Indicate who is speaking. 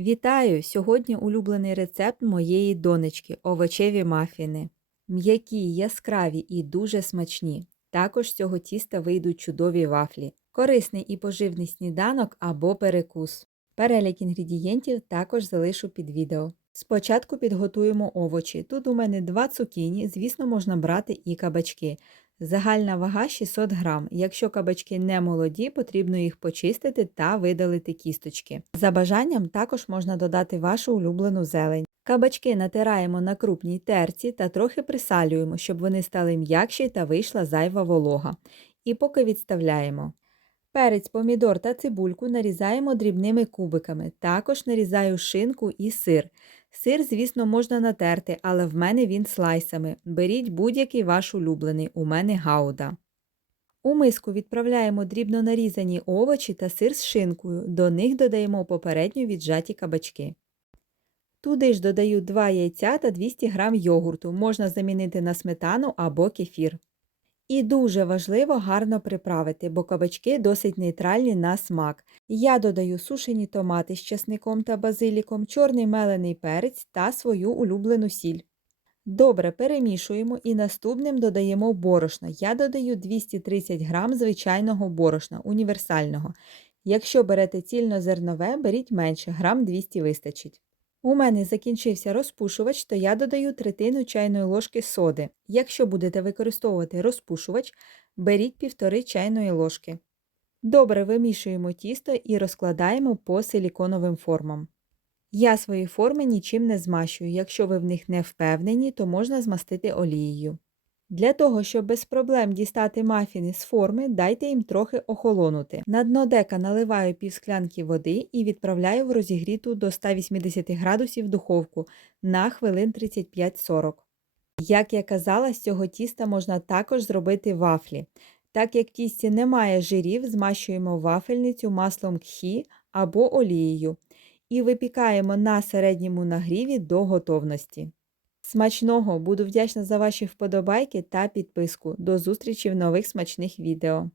Speaker 1: Вітаю! Сьогодні улюблений рецепт моєї донечки овочеві мафіни. М'які, яскраві і дуже смачні. Також з цього тіста вийдуть чудові вафлі, корисний і поживний сніданок або перекус. Перелік інгредієнтів також залишу під відео. Спочатку підготуємо овочі. Тут у мене два цукіні, звісно, можна брати і кабачки. Загальна вага 600 грам. Якщо кабачки не молоді, потрібно їх почистити та видалити кісточки. За бажанням також можна додати вашу улюблену зелень. Кабачки натираємо на крупній терці та трохи присалюємо, щоб вони стали м'якші та вийшла зайва волога. І поки відставляємо. Перець, помідор та цибульку нарізаємо дрібними кубиками. Також нарізаю шинку і сир. Сир, звісно, можна натерти, але в мене він слайсами. Беріть будь-який ваш улюблений, у мене гауда. У миску відправляємо дрібно нарізані овочі та сир з шинкою. До них додаємо попередньо віджаті кабачки. Туди ж додаю 2 яйця та 200 г йогурту. Можна замінити на сметану або кефір. І дуже важливо гарно приправити, бо кабачки досить нейтральні на смак. Я додаю сушені томати з часником та базиліком, чорний мелений перець та свою улюблену сіль. Добре перемішуємо і наступним додаємо борошна. Я додаю 230 г звичайного борошна, універсального. Якщо берете цільнозернове, беріть менше, грам 200 вистачить. У мене закінчився розпушувач, то я додаю третину чайної ложки соди. Якщо будете використовувати розпушувач, беріть півтори чайної ложки. Добре вимішуємо тісто і розкладаємо по силіконовим формам. Я свої форми нічим не змащую. Якщо ви в них не впевнені, то можна змастити олією. Для того, щоб без проблем дістати мафіни з форми, дайте їм трохи охолонути. На дно дека наливаю півсклянки води і відправляю в розігріту до 180 градусів духовку на хвилин 35-40. Як я казала, з цього тіста можна також зробити вафлі. Так як в тісті немає жирів, змащуємо вафельницю маслом кхі або олією і випікаємо на середньому нагріві до готовності. Смачного! Буду вдячна за ваші вподобайки та підписку. До зустрічі в нових смачних відео.